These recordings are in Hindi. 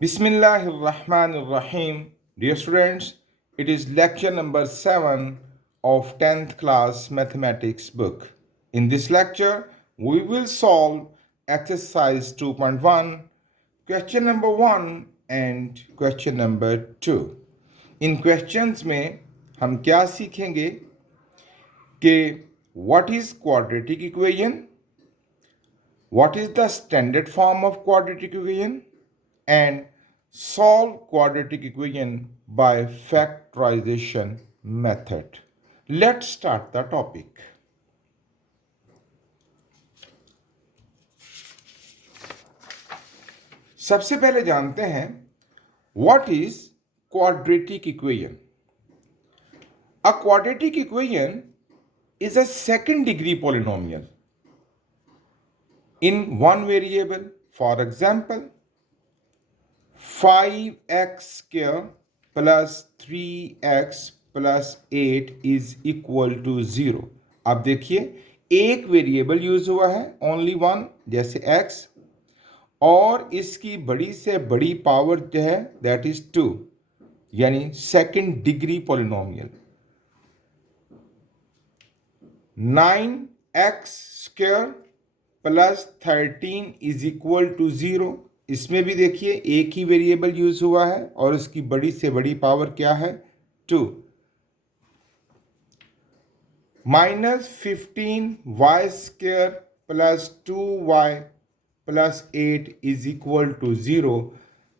Bismillahirrahmanirrahim. Dear students, it is lecture number 7 of 10th class mathematics book. In this lecture, we will solve exercise 2.1, question number 1 and question number 2. In questions में हम क्या सीखेंगे कि what is quadratic equation, what is the standard form of quadratic equation, and solve quadratic equation by factorization method. Let's start the topic. सबसे पहले जानते हैं what is quadratic equation. A quadratic equation is a second degree polynomial in one variable. For example, 5x square plus 3x plus 8 is equal to 0. अब देखिए एक वेरिएबल यूज हुआ है, ओनली वन, जैसे x, और इसकी बड़ी से बड़ी पावर जो है दैट इज 2, यानी second degree polynomial. 9x square plus 13 is equal to 0. इसमें भी देखिए एक ही वेरिएबल यूज हुआ है और उसकी बड़ी से बड़ी पावर क्या है, 2. Minus 15y square plus 2y plus 8 is equal to 0.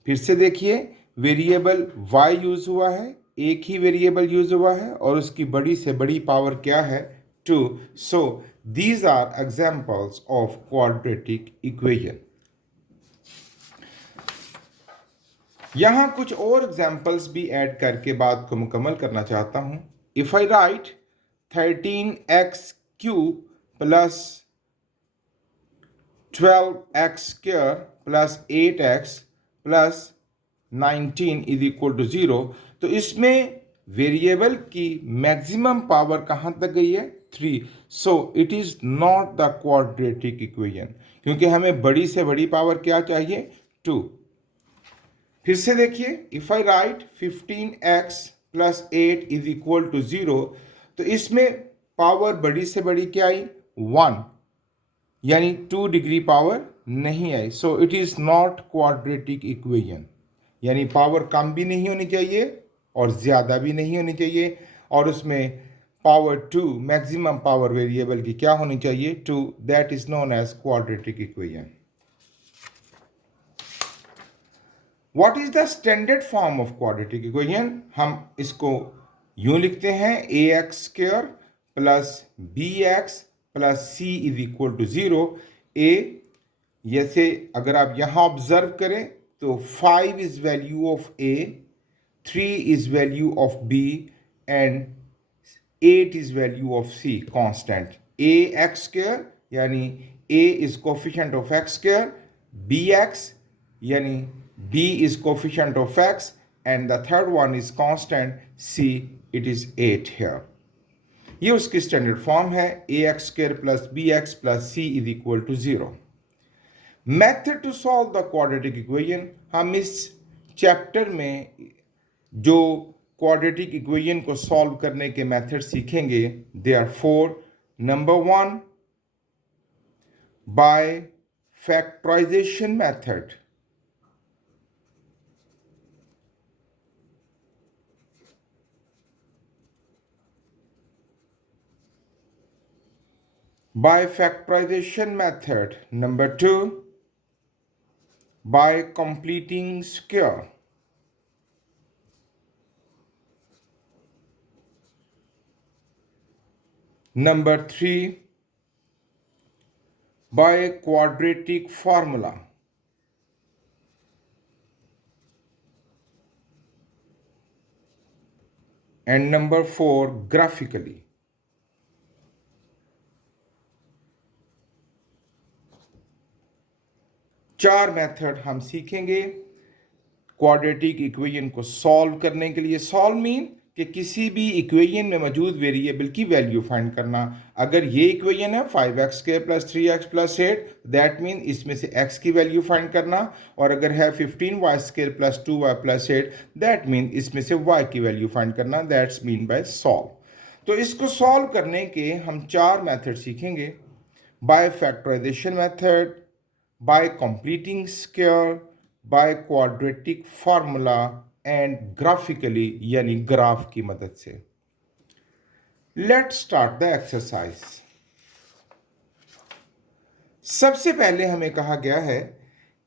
फिर से देखिए वेरिएबल y यूज हुआ है, एक ही वेरिएबल यूज हुआ है और उसकी बड़ी से बड़ी पावर क्या है, 2. So these are examples of quadratic equation. यहां कुछ और एग्जाम्पल्स भी ऐड करके बात को मुकम्मल करना चाहता हूं. If I write 13x cube plus 12x square plus 8x plus 19 is equal to 0, तो इसमें वेरिएबल की मैक्सिमम पावर कहां तक गई है, 3. सो it is not the quadratic equation, क्योंकि हमें बड़ी से बड़ी पावर क्या चाहिए, 2. फिर से देखिए if I write 15x plus 8 is equal to 0, तो इसमें पावर बड़ी से बड़ी क्या आई, 1, यानी 2 डिग्री पावर नहीं आई. So it is not quadratic equation, यानी पावर कम भी नहीं होनी चाहिए और ज़्यादा भी नहीं होनी चाहिए, और उसमें पावर 2, मैक्सिमम पावर वेरिएबल की क्या होनी चाहिए, 2. That is known as quadratic equation. What is the standard form of quadratic equation. हम इसको यूं लिखते हैं, a x square plus b x plus c is equal to 0. A, जैसे अगर आप यहां ऑब्जर्व करें तो 5 is value of a, 3 is value of b and 8 is value of c constant. A x square यानी a is coefficient of x square, B x यानी b is coefficient of x, and the third one is constant c, it is 8 here. ये उसकी स्टैंडर्ड फॉर्म है, a x square plus b x plus c is equal to 0. Method to solve the quadratic equation. हम इस चैप्टर में जो क्वाड्रेटिक इक्वेशन को सॉल्व करने के मेथड सीखेंगे, they are 4. Number 1, by factorization method. By factorization method. Number 2, by completing square. Number 3, by quadratic formula. And number 4, graphically. चार मेथड हम सीखेंगे क्वाड्रेटिक इक्वेशन को सॉल्व करने के लिए. सॉल्व मीन कि किसी भी इक्वेशन में मौजूद वेरिएबल की वैल्यू फाइंड करना। अगर ये इक्वेशन है 5x² + 3x + 8, दैट मीन इसमें से x की वैल्यू फाइंड करना, और अगर है 15y² + 2y + 8, दैट मीन इसमें से y की वैल्यू फाइंड करना। That's mean by solve. तो इसको सॉल्व करने के हम 4 मेथड सीखेंगे: by factorization method, by completing square, by quadratic formula and graphically यानी ग्राफ की मदद से। Let's start the exercise. सबसे पहले हमें कहा गया है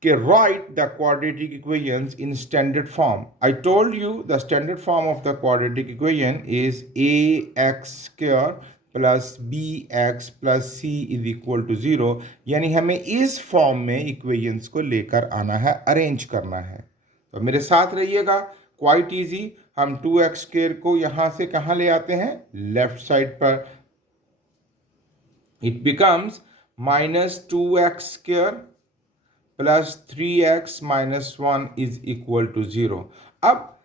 कि write the quadratic equations in standard form. I told you the standard form of the quadratic equation is ax² plus bx plus c is equal to 0, यानी हमें इस फॉर्म में इक्वेशंस को लेकर आना है, अरेंज करना है। तो मेरे साथ रहिएगा, क्वाइट इजी। हम 2x² को यहां से कहां ले आते हैं, लेफ्ट साइड पर। It becomes -2x² plus 3x minus 1 is equal to 0. अब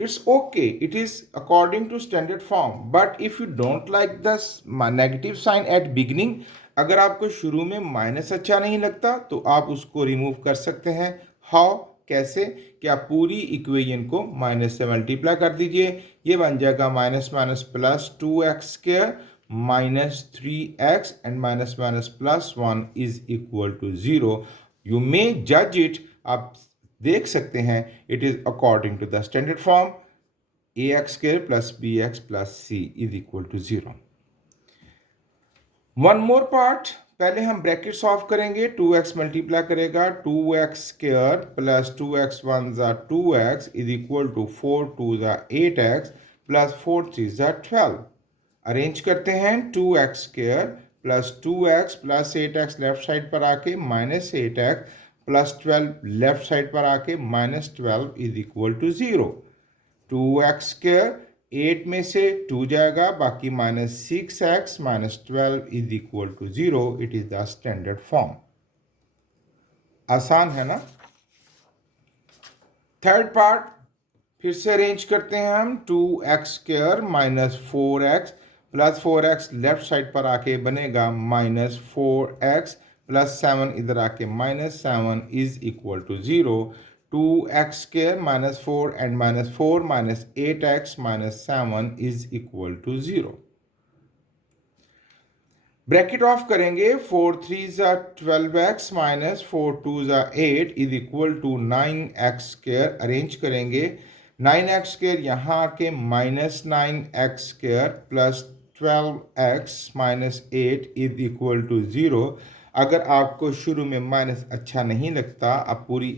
it's okay, it is according to standard form, but if you don't like the negative sign at beginning, अगर आपको शुरू में माइनस अच्छा नहीं लगता तो आप उसको रिमूव कर सकते हैं। हाउ, कैसे? कि आप पूरी इक्वेशन को माइनस से मल्टीप्लाई कर दीजिए, ये बन जाएगा minus minus plus 2x² minus 3x and minus minus plus 1 is equal to 0. You may judge it, आप देख सकते हैं, it is according to the standard form ax² plus bx plus c is equal to 0. One more part, पहले हम ब्रैकेट सॉल्व करेंगे। 2x मल्टीप्लाई करेगा 2x² प्लस 2x 1 ज़ा 2x इज इक्वल टू 4 2 ज़ा 8x प्लस 4 3 ज़ा 12। अरेंज करते हैं, 2x² plus 2x plus 8x left side पर आके minus 8x plus 12 left side पर आके minus 12 is equal to 0। 2x² 8 में से 2 जाएगा, बाकी -6x -12 is equal to 0। It is the standard form. आसान है ना? थर्ड पार्ट फिर से अरेंज करते हैं हम। 2x² -4x plus 4x left side पर आके बनेगा -4x प्लस 7 इधर आके -7 is equal to 0। 2x² -4 and -4 -8x -7 is equal to 0. Bracket of करेंगे, 4 3 ज़ा 12x माइनस 4 2 ज़ा 8 is equal to 9x²। Arrange करेंगे, 9x² यहाँ आके -9x² plus 12x minus 8 is equal to 0। अगर आपको शुरू में माइनस अच्छा नहीं लगता, आप पूरी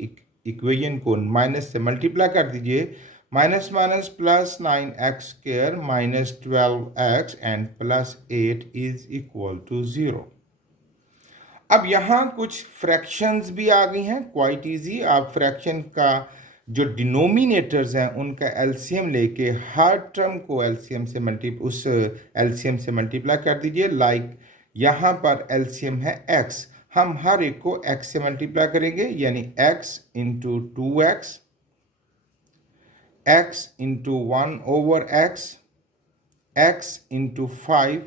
इक्वेशन को माइनस से मल्टीप्लाई कर दीजिए। Minus minus plus 9x² minus 12x and plus 8 is equal to 0। अब यहाँ कुछ फ्रैक्शंस भी आ गई हैं, क्वाइट इजी। आप फ्रैक्शन का जो डिनोमिनेटर्स हैं उनका एलसीएम लेके हर टर्म को एलसीएम से एलसीएम से मल्टीप्लाई कर दीजिए। लाइक यहाँ पर एलसीएम है x, हम हर एक को x से मल्टीप्लाई करेंगे, यानी x into 2x, x into 1/x, x into 5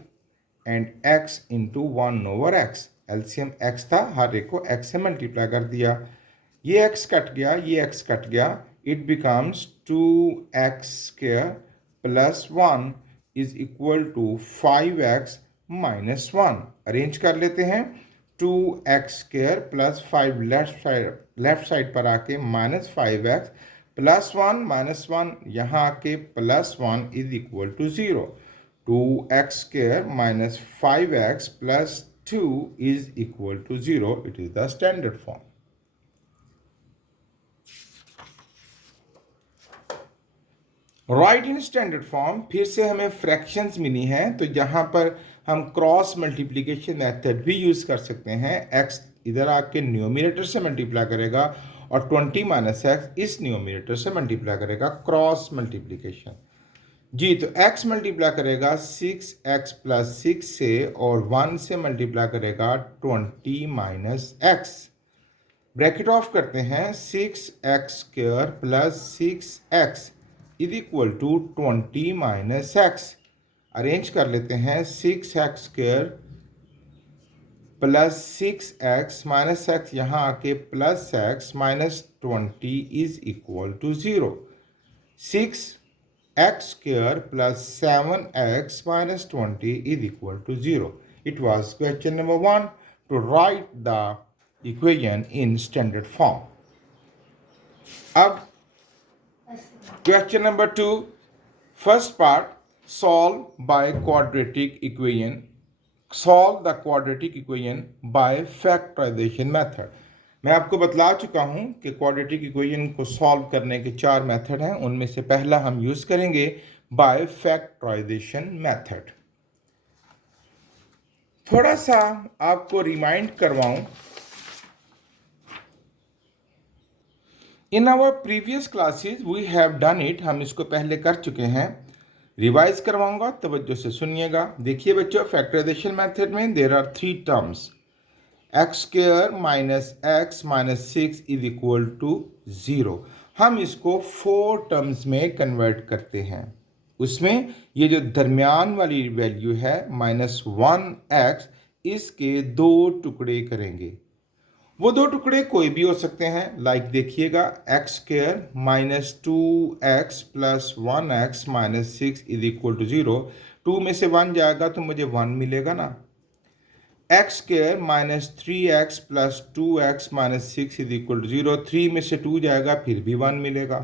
and x into 1/x। LCM x था, हर एक को x से मल्टीप्लाई कर दिया। ये x कट गया, ये x कट गया, it becomes 2x² plus 1 is equal to 5x minus 1। Arrange कर लेते हैं, 2x² प्लस 5 लेफ्ट साइड पर आके माइनस 5x प्लस 1 माइनस 1 यहाँ आके plus 1 is equal to 0। 2x² minus 5x plus 2 is equal to 0। It is the standard form. Right in standard form, फिर से हमें फ्रैक्शंस मिली हैं, तो यहाँ पर हम क्रॉस मल्टीप्लिकेशन मेथड भी यूज़ कर सकते हैं। x इधर आके न्यूमरेटर से मल्टीप्लाई करेगा और 20 माइनस x इस न्यूमरेटर से मल्टीप्लाई करेगा, क्रॉस मल्टीप्लिकेशन। जी, तो x मल्टीप्लाई करेगा 6x प्लस 6 से और 1 से मल्टीप्लाई करेगा 20 माइनस x। ब्रैकेट ऑफ करते हैं, 6x² plus 6x is equal to 20 minus x. Arrange कर लेते हैं, 6x square plus 6x minus x, यहाँ आके plus x minus 20 is equal to 0। 6x square plus 7x minus 20 is equal to 0. It was question number 1 to write the equation in standard form. अब question number 2, first part, solve by quadratic equation. Solve the quadratic equation by factorization method. मैं आपको बतला चुका हूं कि क्वाड्रेटिक इक्वेशन को सॉल्व करने के 4 मेथड हैं। उनमें से पहला हम यूज करेंगे बाय फैक्टराइजेशन मेथड। थोड़ा सा आपको रिमाइंड करवाऊं, in our previous classes we have done it, हम इसको पहले कर चुके हैं। रिवाइज करवाऊंगा, तवज्जो से सुनिएगा। देखिए बच्चों, फैक्टराइजेशन मेथड में there are 3 terms, x square minus x minus 6 is equal to 0। हम इसको 4 टर्म्स में कन्वर्ट करते हैं। उसमें ये जो दरमियान वाली वैल्यू है -1x, इसके 2 टुकड़े करेंगे। वो 2 टुकड़े कोई भी हो सकते हैं, लाइक देखिएगा, x square minus 2x plus 1x minus 6 is equal to 0। 2 में से 1 जाएगा तो मुझे 1 मिलेगा ना। X square minus 3x plus 2x minus 6 is equal to 0। 3 में से 2 जाएगा फिर भी 1 मिलेगा।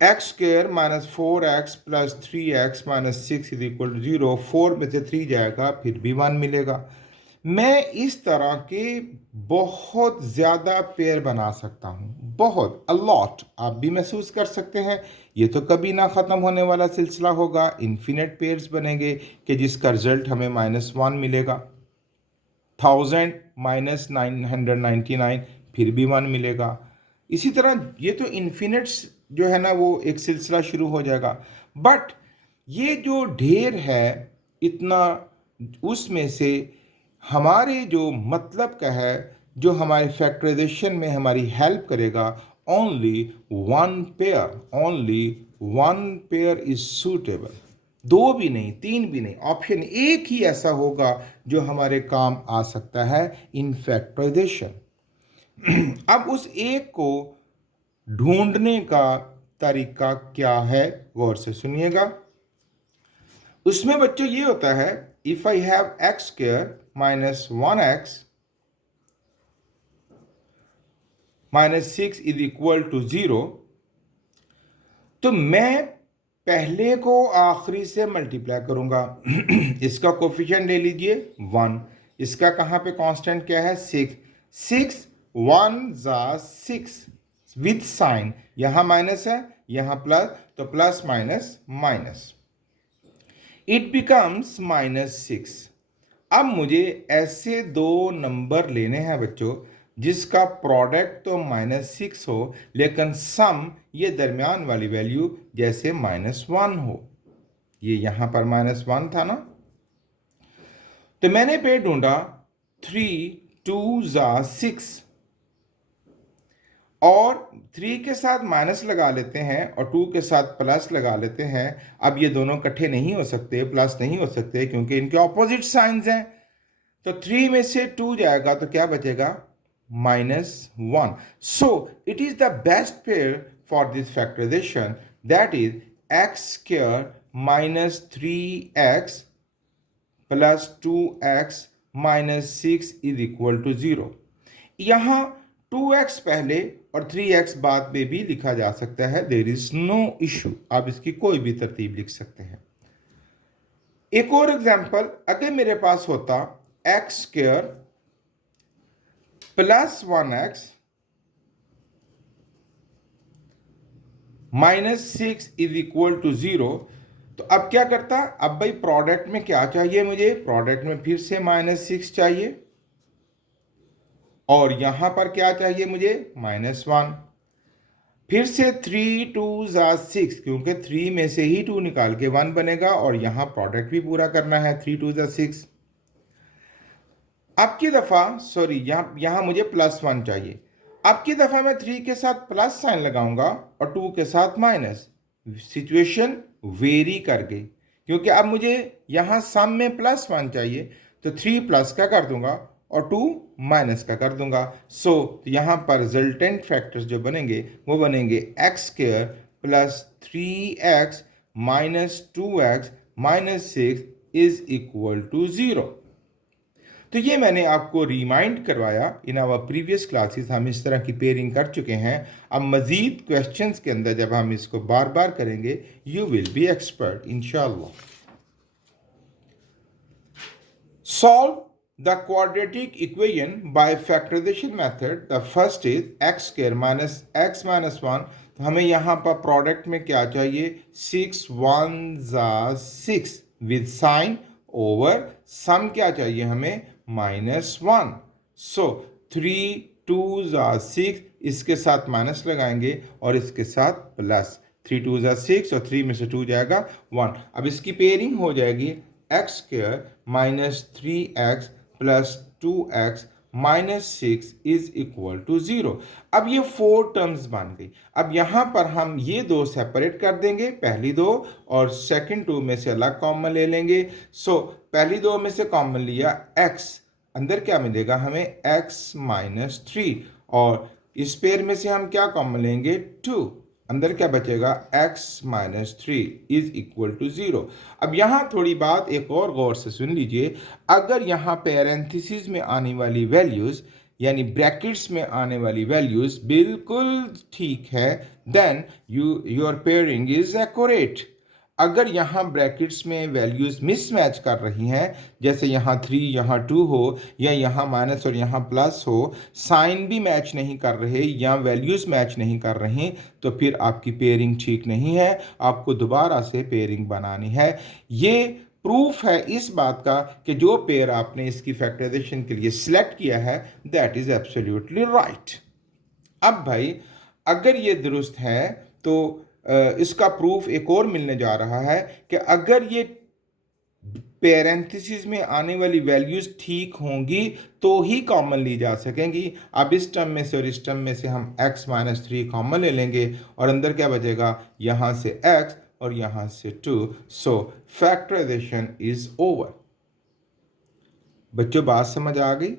X square minus 4x plus 3x minus 6 is equal to 0। 4 में से 3 जाएगा फिर भी 1 मिलेगा। मैं इस तरह के बहुत ज़्यादा पेयर बना सकता हूँ, बहुत, अ लॉट। आप भी महसूस कर सकते हैं, ये तो कभी ना ख़त्म होने वाला सिलसिला होगा। इन्फिनिट पेयर्स बनेंगे कि जिसका रिजल्ट हमें -1 मिलेगा। 1000 माइनस 999 फिर भी 1 मिलेगा। इसी तरह ये तो इन्फिनिट्स जो है ना, वो एक सिलसिला शुरू हो जाएगा। बट ये जो ढेर है इतना, उसमें से हमारे जो मतलब का है, जो हमारे फैक्टराइजेशन में हमारी हेल्प करेगा, only one pair is suitable. 2 भी नहीं, 3 भी नहीं, ऑप्शन एक ही ऐसा होगा जो हमारे काम आ सकता है इन फैक्टराइजेशन। अब उस एक को ढूंढने का तरीका क्या है, गौर से सुनिएगा। उसमें बच्चों ये होता है, if I have x square minus 1x minus 6 is equal to 0, तो मैं पहले को आखिरी से मल्टीप्लाई करूंगा। इसका कोफिशिएंट ले लीजिए 1, इसका कहाँ पे कांस्टेंट क्या है 6। 6 1 ज़ा 6 विद साइन, यहाँ माइनस है यहाँ प्लस, तो plus minus minus, it becomes -6। अब मुझे ऐसे 2 नंबर लेने हैं बच्चों जिसका प्रोडक्ट तो -6 हो, लेकिन सम ये दरमियान वाली वैल्यू जैसे -1 हो। ये यहाँ पर -1 था ना, तो मैंने पे ढूंढा 3 2 ज़ा 6, और 3 के साथ माइनस लगा लेते हैं और 2 के साथ प्लस लगा लेते हैं। अब ये दोनों इकट्ठे नहीं हो सकते, प्लस नहीं हो सकते, क्योंकि इनके ऑपोजिट साइंस हैं। तो 3 में से 2 जाएगा तो क्या बचेगा -1। So it is the best pair for this factorisation, that is x square minus 3x plus 2x minus 6 is equal to 0। यहाँ 2x पहले और 3x बाद में भी लिखा जा सकता है, देयर इज नो इशू। आप इसकी कोई भी तरतीब लिख सकते हैं। एक और एग्जांपल, अगर मेरे पास होता x square plus 1x minus 6 is equal to 0, तो अब क्या करता, अब भाई प्रोडक्ट में क्या चाहिए मुझे, प्रोडक्ट में फिर से -6 चाहिए, और यहां पर क्या चाहिए मुझे -1। फिर से 3 2 ज़ा 6, क्योंकि 3 में से ही 2 निकाल के 1 बनेगा, और यहां प्रोडक्ट भी पूरा करना है, 3 2 ज़ा 6। अब की दफ़ा सॉरी, यहां मुझे +1 चाहिए। अब की दफ़ा मैं 3 के साथ प्लस साइन लगाऊंगा और 2 के साथ माइनस, सिचुएशन वेरी कर गई, क्योंकि अब मुझे यहाँ सम में +1 चाहिए, तो 3 प्लस का कर दूंगा और 2 माइनस का कर दूंगा। सो यहाँ पर रिजल्टेंट फैक्टर्स जो बनेंगे वो बनेंगे x² plus 3x minus 2x minus 6 is equal to 0। तो ये मैंने आपको रिमाइंड करवाया। इन आवर प्रीवियस क्लासेस हम इस तरह की पेयरिंग कर चुके हैं। अब मज़ीद क्वेश्चंस के अंदर जब हम इसको बार बार करेंगे, यू विल बी एक्सपर्ट इंशाल्लाह। Solve the quadratic equation by factorization method. The first is x square minus x minus 1. तो हमें यहाँ पर प्रोडक्ट में क्या चाहिए, 6 1 6 विद साइन ओवर सम क्या चाहिए हमें -1। सो 3 2 6, इसके साथ माइनस लगाएंगे और इसके साथ प्लस। 3 2 6 और 3 में से 2 जाएगा 1। अब इसकी पेयरिंग हो जाएगी x² minus 3x plus 2x minus 6 is equal to 0। अब ये 4 टर्म्स बन गई। अब यहाँ पर हम ये दो सेपरेट कर देंगे, पहली दो और सेकंड 2 में से अलग कॉमन ले लेंगे। सो पहली दो में से कॉमन लिया x, अंदर क्या मिलेगा हमें x माइनस 3, और इस पेयर में से हम क्या कॉमन लेंगे 2, अंदर क्या बचेगा x minus 3 is equal to 0। अब यहाँ थोड़ी बात एक और गौर से सुन लीजिए। अगर यहाँ पैरेंथेसिस में आने वाली वैल्यूज़ यानी ब्रैकेट्स में आने वाली वैल्यूज़ बिल्कुल ठीक है, then your pairing is accurate. अगर यहाँ ब्रैकेट्स में वैल्यूज़ मिसमैच कर रही हैं, जैसे यहाँ 3 यहाँ 2 हो, या यहाँ माइनस और यहाँ प्लस हो, साइन भी मैच नहीं कर रहे या वैल्यूज़ मैच नहीं कर रही, तो फिर आपकी पेयरिंग ठीक नहीं है, आपको दोबारा से पेयरिंग बनानी है। ये प्रूफ है इस बात का कि जो पेयर आपने इसकी फैक्टराइजेशन के लिए सिलेक्ट किया है दैट इज़ एब्सोल्युटली राइट। अब भाई अगर ये दुरुस्त है तो इसका प्रूफ एक और मिलने जा रहा है कि अगर ये पैरेंथेसिस में आने वाली वैल्यूज ठीक होंगी तो ही कॉमन ली जा सकेंगी। अब इस टर्म में से और इस टर्म में से हम x माइनस 3 कॉमन ले लेंगे और अंदर क्या बचेगा, यहाँ से x और यहाँ से 2। सो फैक्टराइजेशन इज ओवर। बच्चों बात समझ आ गई?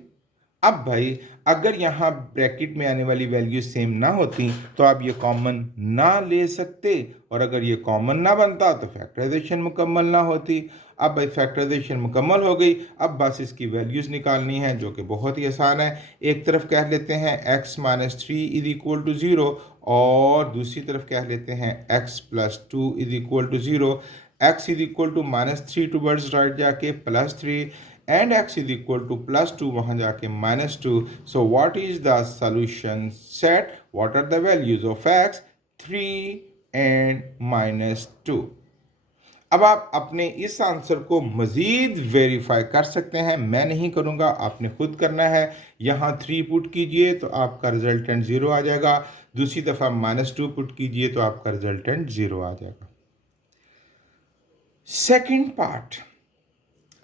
अब भाई अगर यहाँ ब्रैकेट में आने वाली वैल्यू सेम ना होती तो आप ये कॉमन ना ले सकते, और अगर ये कॉमन ना बनता तो फैक्टराइजेशन मुकम्मल ना होती। अब भाई फैक्टराइजेशन मुकम्मल हो गई, अब बस इसकी वैल्यूज़ निकालनी है जो कि बहुत ही आसान है। एक तरफ कह लेते हैं x minus 3 is equal to 0, और दूसरी तरफ कह लेते हैं x plus 2 is equal to 0। x is equal to -3 towards right जाके +3, and x is equal to +2 वहाँ जाके -2। So what is the solution set? What are the values of x? 3 and -2। अब आप अपने इस आंसर को मज़ीद वेरीफाई कर सकते हैं, मैं नहीं करूँगा, आपने खुद करना है। यहाँ 3 पुट कीजिए तो आपका रिजल्टेंट 0 आ जाएगा, दूसरी दफ़ा -2 पुट कीजिए तो आपका रिजल्टेंट 0 आ जाएगा। सेकेंड पार्ट,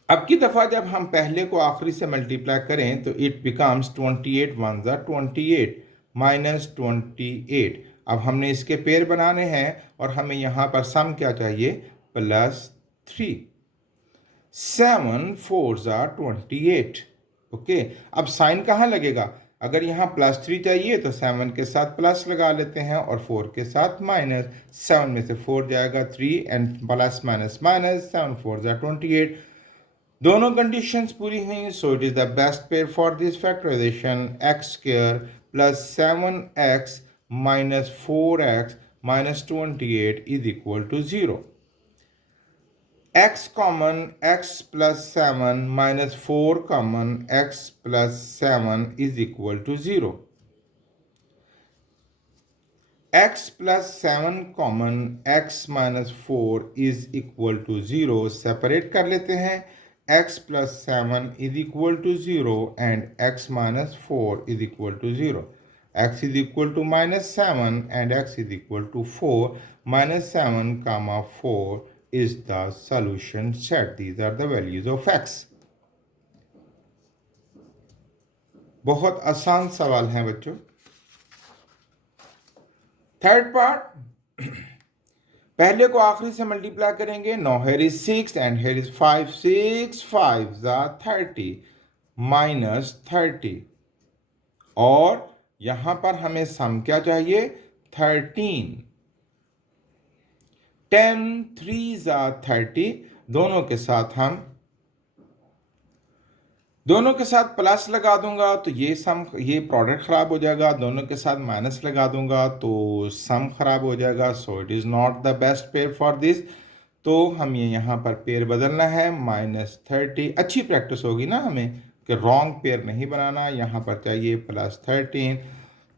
अब की दफ़ा जब हम पहले को आखिरी से मल्टीप्लाई करें तो इट बिकम्स 28 1 28 -28। अब हमने इसके पेयर बनाने हैं और हमें यहाँ पर सम क्या चाहिए, +3। 7 4 28। ओके, अब साइन कहाँ लगेगा, अगर यहाँ +3 चाहिए तो 7 के साथ प्लस लगा लेते हैं और 4 के साथ माइनस। 7 में से 4 जाएगा 3 एंड प्लस माइनस माइनस, 7 4 28। दोनों कंडीशंस पूरी हुई, so it is the best pair for this factorisation. x² plus 7x minus 4x minus 28 is equal to 0। x common, x plus 7 minus 4 common, x plus 7 is equal to 0। x plus 7 common, x minus 4 is equal to 0। Separate कर लेते हैं, x plus 7 is equal to 0 and x minus 4 is equal to 0. X is equal to -7 and x is equal to 4. -7 comma 4 is the solution set. These are the values of x. बहुत आसान सवाल हैं बच्चों। थर्ड पार्ट, पहले को आखिरी से मल्टीप्लाई करेंगे. Now here is 6 and here is 5. 6 5s are 30 minus 30. और यहां पर हमें सम क्या चाहिए? 13. 10 3s are 30. दोनों के साथ प्लस लगा दूंगा तो ये प्रोडक्ट खराब हो जाएगा. दोनों के साथ माइनस लगा दूंगा तो सम खराब हो जाएगा. सो it is not the best pair for this. तो हम यहाँ पर पेयर बदलना है. -30 अच्छी प्रैक्टिस होगी ना हमें कि रॉन्ग पेयर नहीं बनाना. यहाँ पर चाहिए +13.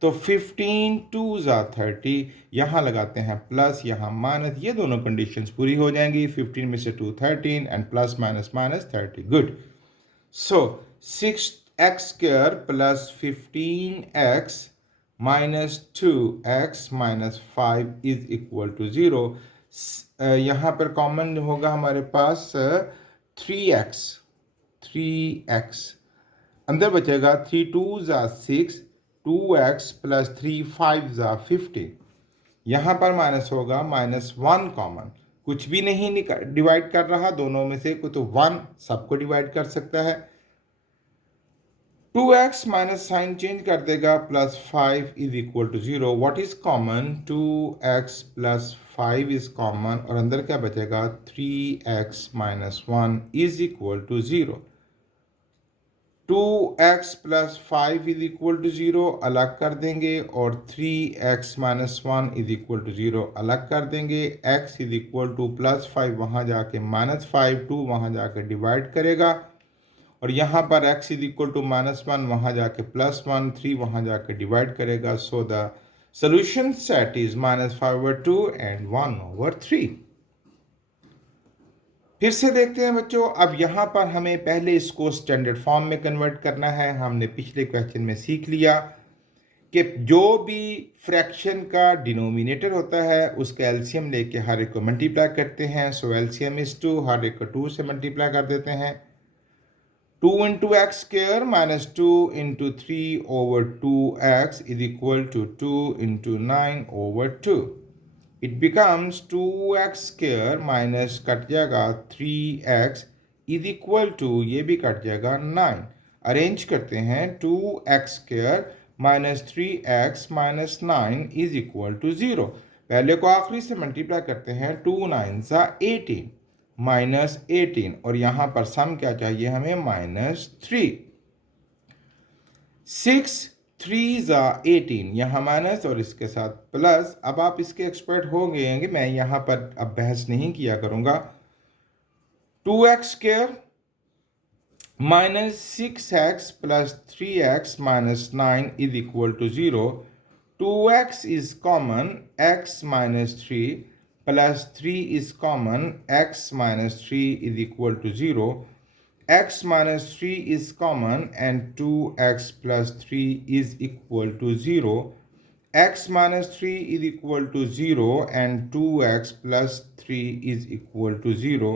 तो 15 2s are 30. यहाँ लगाते हैं प्लस, यहाँ माइनस. ये दोनों कंडीशंस पूरी हो जाएंगी. 15 में से 2 13 and plus minus minus 30. Good. So 6x square plus 15x minus 2x minus 5 is equal to 0. यहाँ पर कॉमन होगा हमारे पास 3x. अंदर बचेगा 3 2s are 6. 2x plus 3 5s are 50. यहाँ पर माइनस होगा -1 कॉमन. कुछ भी नहीं डिवाइड कर रहा दोनों में से, तो 1 सबको डिवाइड कर सकता है. 2x माइनस साइन चेंज कर देगा. +5 is equal to 0. What is common? 2x plus 5 is common. और अंदर क्या बचेगा? 3x minus 1 is equal to 0. 2x plus 5 is equal to 0 अलग कर देंगे और 3x minus 1 is equal to 0 अलग कर देंगे. x इज इक्वल टू +5 वहाँ जाके -5, 2 वहाँ जाके डिवाइड करेगा और यहाँ पर x इज इक्वल टू -1 वहाँ जाके +1, 3 वहाँ जाके डिवाइड करेगा. So the solution set is -5/2 and 1/3. फिर से देखते हैं बच्चों. अब यहाँ पर हमें पहले इसको स्टैंडर्ड फॉर्म में कन्वर्ट करना है. हमने पिछले क्वेश्चन में सीख लिया कि जो भी फ्रैक्शन का डिनोमिनेटर होता है उसका एलसीएम लेके हर एक को मल्टीप्लाई करते हैं. सो एलसीएम इज 2. हर एक को 2 से मल्टीप्लाई कर देते हैं. 2 into x square minus 2 into 3 over 2x is equal to 2 into 9 over 2. It becomes 2x square minus cut जाएगा 3x is equal to, ये भी कट जाएगा 9. अरेंज करते हैं. 2x square minus 3x minus 9 is equal to 0. पहले को आखिरी से मल्टीप्लाई करते हैं. 2 9s are 18 -18 और यहाँ पर सम क्या चाहिए हमें? -3. 6 3s are 18. यहाँ माइनस और इसके साथ प्लस. अब आप इसके एक्सपर्ट हो गए हैं, मैं यहाँ पर अब बहस नहीं किया करूँगा. 2x square -6x plus 3x minus 9 is equal to 0. 2x is common, x minus 3 plus 3 is common, x minus 3 is equal to 0. X minus 3 is common and 2x plus 3 is equal to 0. X minus 3 is equal to 0 and 2x plus 3 is equal to 0.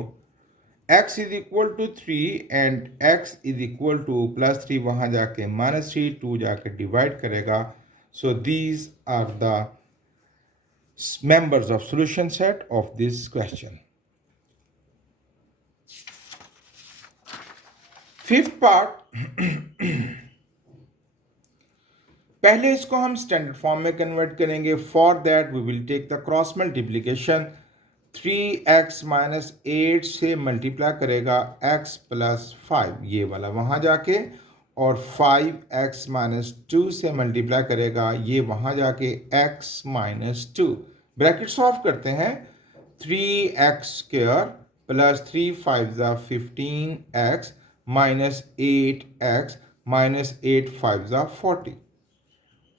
X is equal to 3 and x is equal to +3 वहाँ जाके -3, 2 जाके डिवाइड करेगा. So these are the members of solution set of this question. Fifth part. पहले इसको हम स्टैंडर्ड फॉर्म में कन्वर्ट करेंगे. For that we will take the cross multiplication. 3x minus 8 से मल्टीप्लाई करेगा x प्लस 5 ये वाला वहाँ जाके, और 5x माइनस 2 से मल्टीप्लाई करेगा ये वहाँ जाके x माइनस 2. ब्रैकेट सॉल्व करते हैं. 3x square plus 3 5 15x minus 8x minus 8 5 40.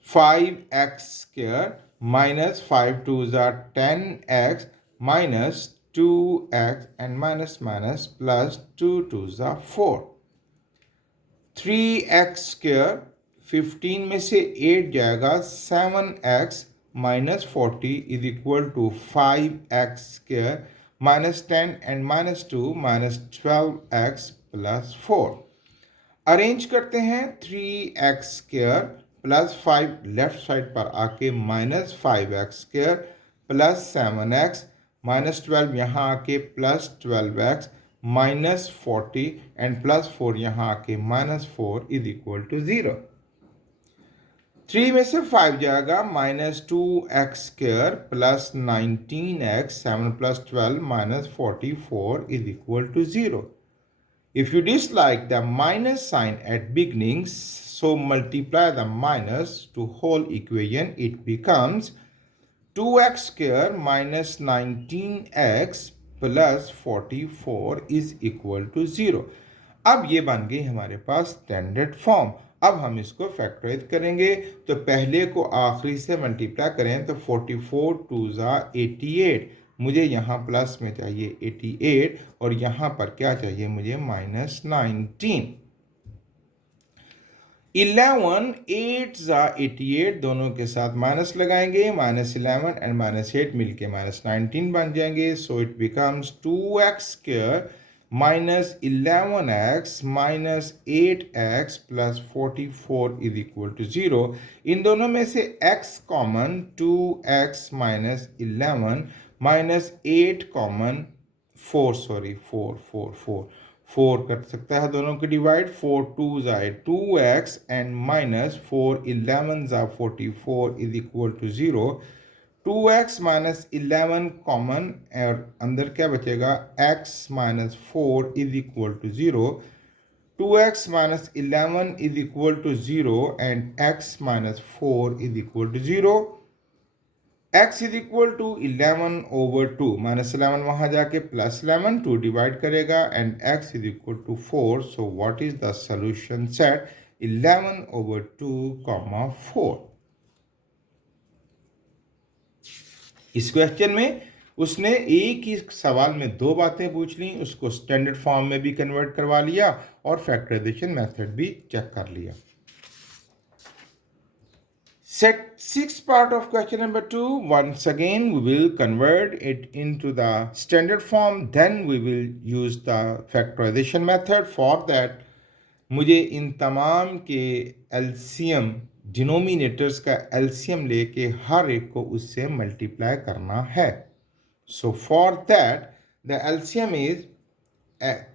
5x square minus 5 2s are 10x minus 2x and minus plus 2 2s are 4. 3x square 15 में से 8 जाएगा. 7x minus 40 is equal to 5x square minus 10 and minus 2 minus 12x plus 4. Arrange करते हैं. 3x square plus 5 left side पर आके -5x स्क्वायर प्लस 7x -12 यहाँ आके +12x -40 एंड +4 यहाँ आके -4 इज इक्वल टू 0। 3 में से 5 जाएगा -2x² plus 19x 7 + 12 -44 is equal to 0। If you dislike the minus sign at beginning, so multiply the minus to whole equation, it becomes 2x² minus 19x plus 44 is equal to 0। अब ये बन गई हमारे पास स्टैंडर्ड फॉर्म। अब हम इसको फैक्टराइज करेंगे, तो पहले को आखिरी से मल्टीप्लाई करें तो 44 2 ज़ा 88, मुझे यहाँ प्लस में चाहिए 88 और यहाँ पर क्या चाहिए मुझे -19। 11 8 ज़ा 88, दोनों के साथ माइनस लगाएंगे, -11 एंड -8 मिलके -19 बन जाएंगे। So it becomes 2x² -11x -8x plus 44 is equal to 0। इन दोनों में से x कॉमन, 2x -11 -8 कॉमन, 4 कर सकता है दोनों के डिवाइड। 4 2 ज़ाए 2x एंड -4 11 ज़ा 44 is equal to 0। 2x -11 common और अंदर क्या बचेगा x -4 is equal to 0। 2x -11 is equal to 0 and x -4 is equal to 0। x is equal to 11/2, -11 वहाँ जाके +11 2 डिवाइड करेगा and x is equal to 4। So what is the solution set? 11/2, 4। इस क्वेश्चन में उसने एक ही सवाल में दो बातें पूछ ली, उसको स्टैंडर्ड फॉर्म में भी कन्वर्ट करवा लिया और फैक्टराइजेशन मेथड भी चेक कर लिया। Set 6 part of question number 2. Once again, we will convert it into the standard form. Then we will use the factorization method. For that, मुझे इन तमाम के एलसीएम, डिनोमिनेटर्स का एलसीएम लेके हर एक को उससे मल्टीप्लाई करना है। So for that, the LCM is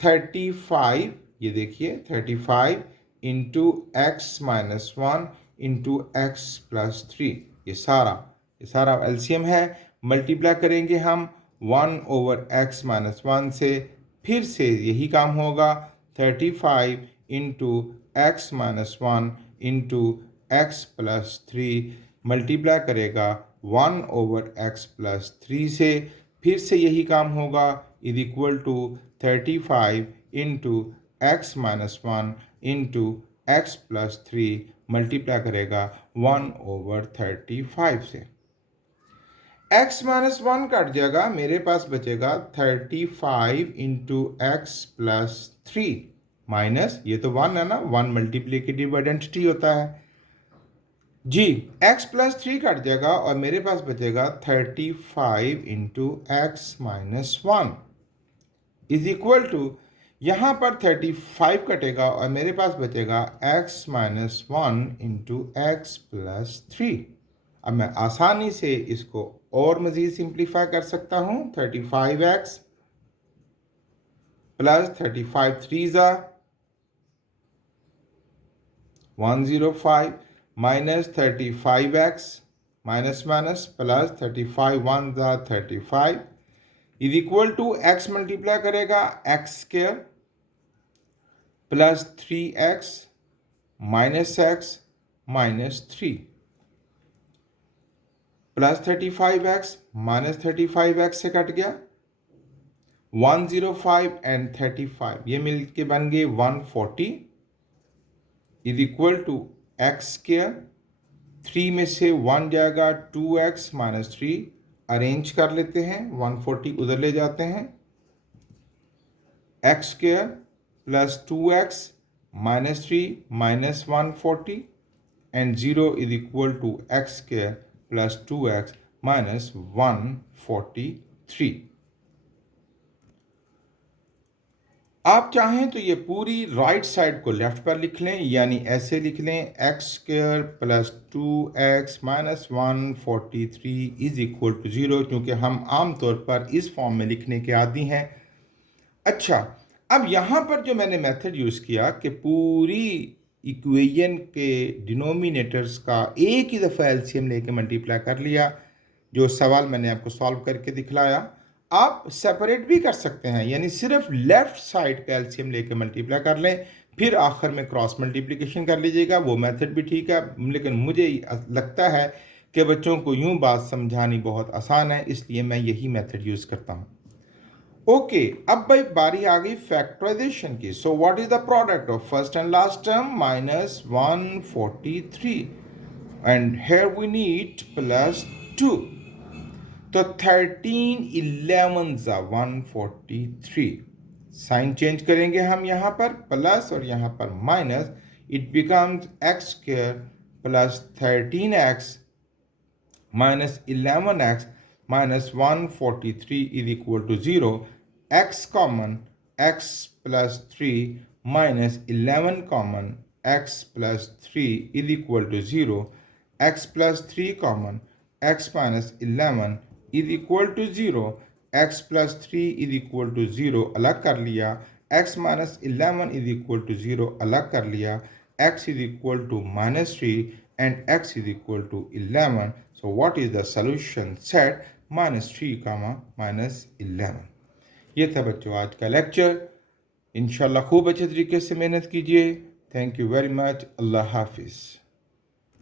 35, ये देखिए 35 इंटू x -1 इंटू x + 3, ये सारा LCM है। मल्टीप्लाई करेंगे हम 1/x -1 से, फिर से यही काम होगा 35 into x -1 into x + 3, multiply करेगा 1/x + 3 से, फिर से यही काम होगा is equal to 35 into x -1 into x + 3, multiply करेगा 1/35 से। x -1 कट जाएगा, मेरे पास बचेगा 35 इंटू x + 3 माइनस, ये तो 1 है ना, 1 मल्टीप्लिकेटिव आइडेंटिटी होता है जी। x + 3 कट जाएगा और मेरे पास बचेगा 35 into x -1 is equal to, यहाँ पर 35 कटेगा और मेरे पास बचेगा x -1 इंटू x + 3। अब मैं आसानी से इसको और मज़ीद सिंप्लीफाई कर सकता हूँ। 35x प्लस 35 3 ज़ा 105 माइनस 35x माइनस प्लस 35 1 ज़ा 35 is equal to x multiply करेगा x² plus 3x minus 3 plus 35x minus 35x से कट गया 105 एंड 35, ये मिलके बन गए 140 इज इक्वल टू x²। 3 में से 1 जाएगा 2x - 3, अरेंज कर लेते हैं, 140 उधर ले जाते हैं, x² plus 2x -3 -140 and 0 is equal to x² plus 2x -143। आप चाहें तो ये पूरी राइट साइड को लेफ्ट पर लिख लें, यानी ऐसे लिख लें x square plus 2x minus 143 is equal to 0, क्योंकि हम आम तौर पर इस फॉर्म में लिखने के आदी हैं। अच्छा, अब यहाँ पर जो मैंने मेथड यूज़ किया कि पूरी इक्वेशन के डिनोमिनेटर्स का एक ही दफ़ा एलसीएम लेके मल्टीप्लाई कर लिया, जो सवाल मैंने आपको सॉल्व करके दिखलाया। आप सेपरेट भी कर सकते हैं, यानी सिर्फ लेफ्ट साइड का एलसीएम लेके मल्टीप्लाई कर लें, फिर आखिर में क्रॉस मल्टीप्लिकेशन कर लीजिएगा, वो मेथड भी ठीक है। लेकिन मुझे लगता है कि बच्चों को यूँ बात समझानी बहुत आसान है, इसलिए मैं यही मेथड यूज़ करता हूँ। ओके, अब भाई बारी आ गई फैक्टराइजेशन की। So what is the product of first and last term minus 143, and here we need plus 2। तो 13 11 ज़ा 143, साइन चेंज करेंगे हम यहाँ पर प्लस और यहाँ पर minus, it becomes x square plus 13x minus 11x minus 143 is equal to 0. X common, x plus 3 minus 11 common, x plus 3 is equal to 0. X plus 3 common, x minus 11 is equal to 0. X plus 3 is equal to 0 अलग कर लिया, x minus 11 is equal to 0 अलग कर लिया, x is equal to minus 3 and x is equal to 11. So what is the solution set? minus 3 comma minus 11. ये था बच्चों आज का लेक्चर। इंशाल्लाह खूब अच्छे तरीके से मेहनत कीजिए। Thank you very much. Allah हाफिज़।